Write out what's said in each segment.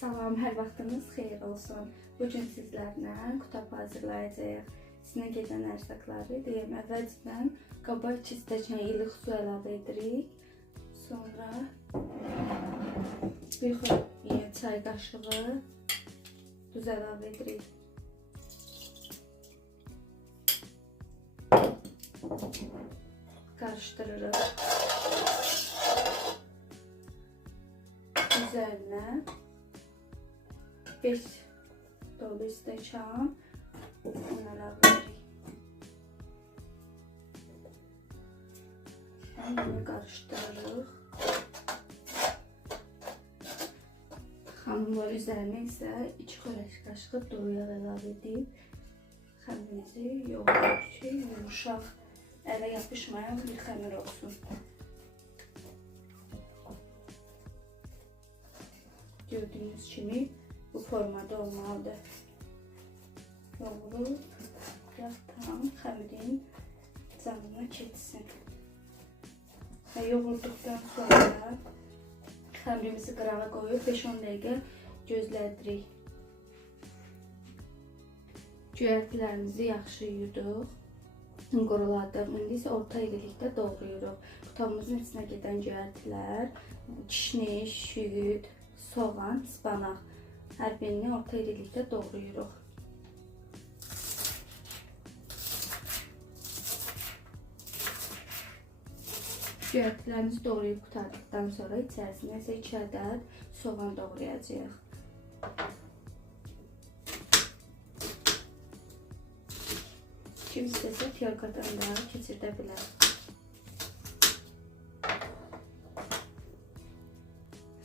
Salam, hər vaxtınız xeyir olsun. Bugün sizlərlə qutab hazırlayacağıq. İçinə gedən ərzaqları deyim. Əvvəlcədən qaba 2 stəkan ilıq su əlavə edirik. Sonra bir çay qaşığı duz əlavə edirik. Qarışdırırıq. Üzərinə 5 dolu stəkan un əlavə edirik. Bunu qarışdırırıq. Xanımlar üzərinə isə 2 xörək qaşığı duru yağ əlavə edib xəmirimizi yoğururuq ki, yumuşaq, ələ yapışmayan bir xəmir olsun. Gördüyünüz kimi bu formada olmalıdır. Yoğurub yağ tam xəmirin canına keçsin. Və yoğurduqdan sonra xəmirimizi qırağa qoyub 5-10 dəqiqə gözlədirik. Cöyərtilərimizi yaxşı yuduq, quruladıq. İndi isə orta irilikdə doğrayırıq. Qutabımızın içinə gedən cöyərtilər, kişniş, süd, soğan, ispanaq. Hər birini orta irilikdə doğrayırıq. Cöyərtilərimizi doğrayıb qurtardıqdan sonra içərisinə isə 2 ədəd soğan doğrayacağıq. Kim istəsə fiyonkadan da keçirdə bilər.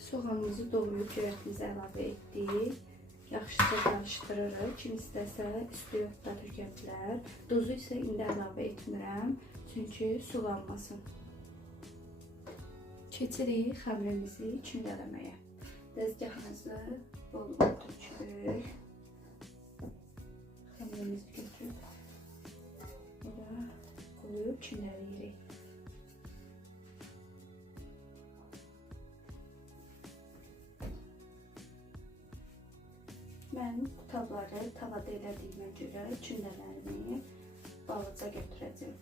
Soğanımızı doğrayıb cöyərtimizi əlavə etdik. Yaxşıca qarışdırırıq. Kim istəsə üstü yoxda tökə bilər. Duzu isə indi əlavə etmirəm, çünki sulanmasın. Keçirik xəmirimizi çimdələməyə. Dəzgahımızı bol tökürük. Xəmirimizi götürüb bura qoyub çimdəliyirik. Mən qutabları tavada elədiyimə görə çimdələrimi balıca götürəcəm.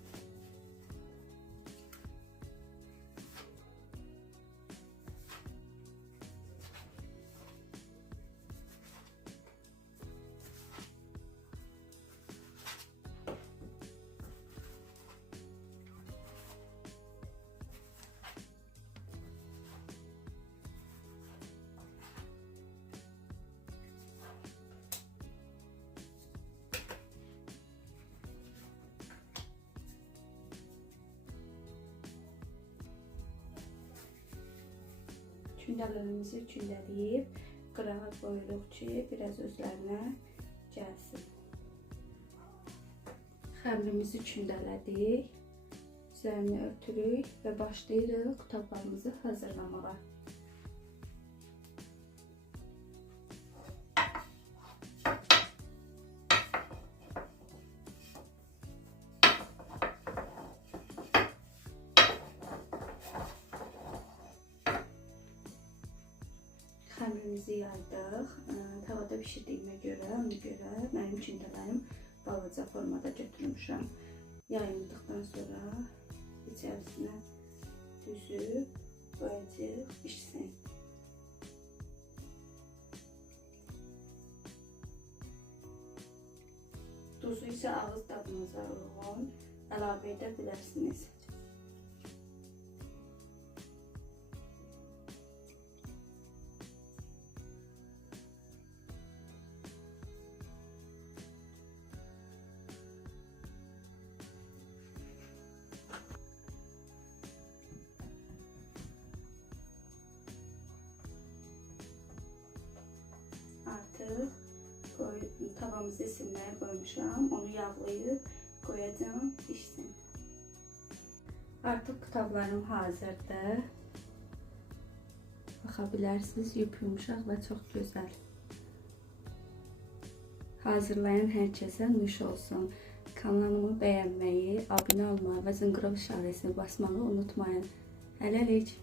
Çimdələrimizi çimdələyib qırağa qoyuruq ki, biraz özlərinə gəlsin. Xəmirimizi çimdələdik, üzərini örtürük və başlayırıq qutablarımızı hazırlamağa. Xəmirimizi yaydıq. Tavada bişirdiyimə görə, ona görə mənim çimdələrim balaca formada götürmüşəm. Yayıldıqdan sonra içərisinə düzüb qoyacağıq, pişsin. Duzu isə ağız dadınıza uyğun əlavə edə bilərsiniz. Tavamızı isinməyə qoymuşam. Onu yağlayıb qoyacağım, pişsin. Artıq qutablarım hazırdır. Baxa bilərsiniz, yumuşaq və çox gözəl. Hazırlayan hər kəsə nuş olsun. Kanalımı bəyənməyi, abunə olmağı və zınqrov işarəsini basmağı unutmayın. Hələlik.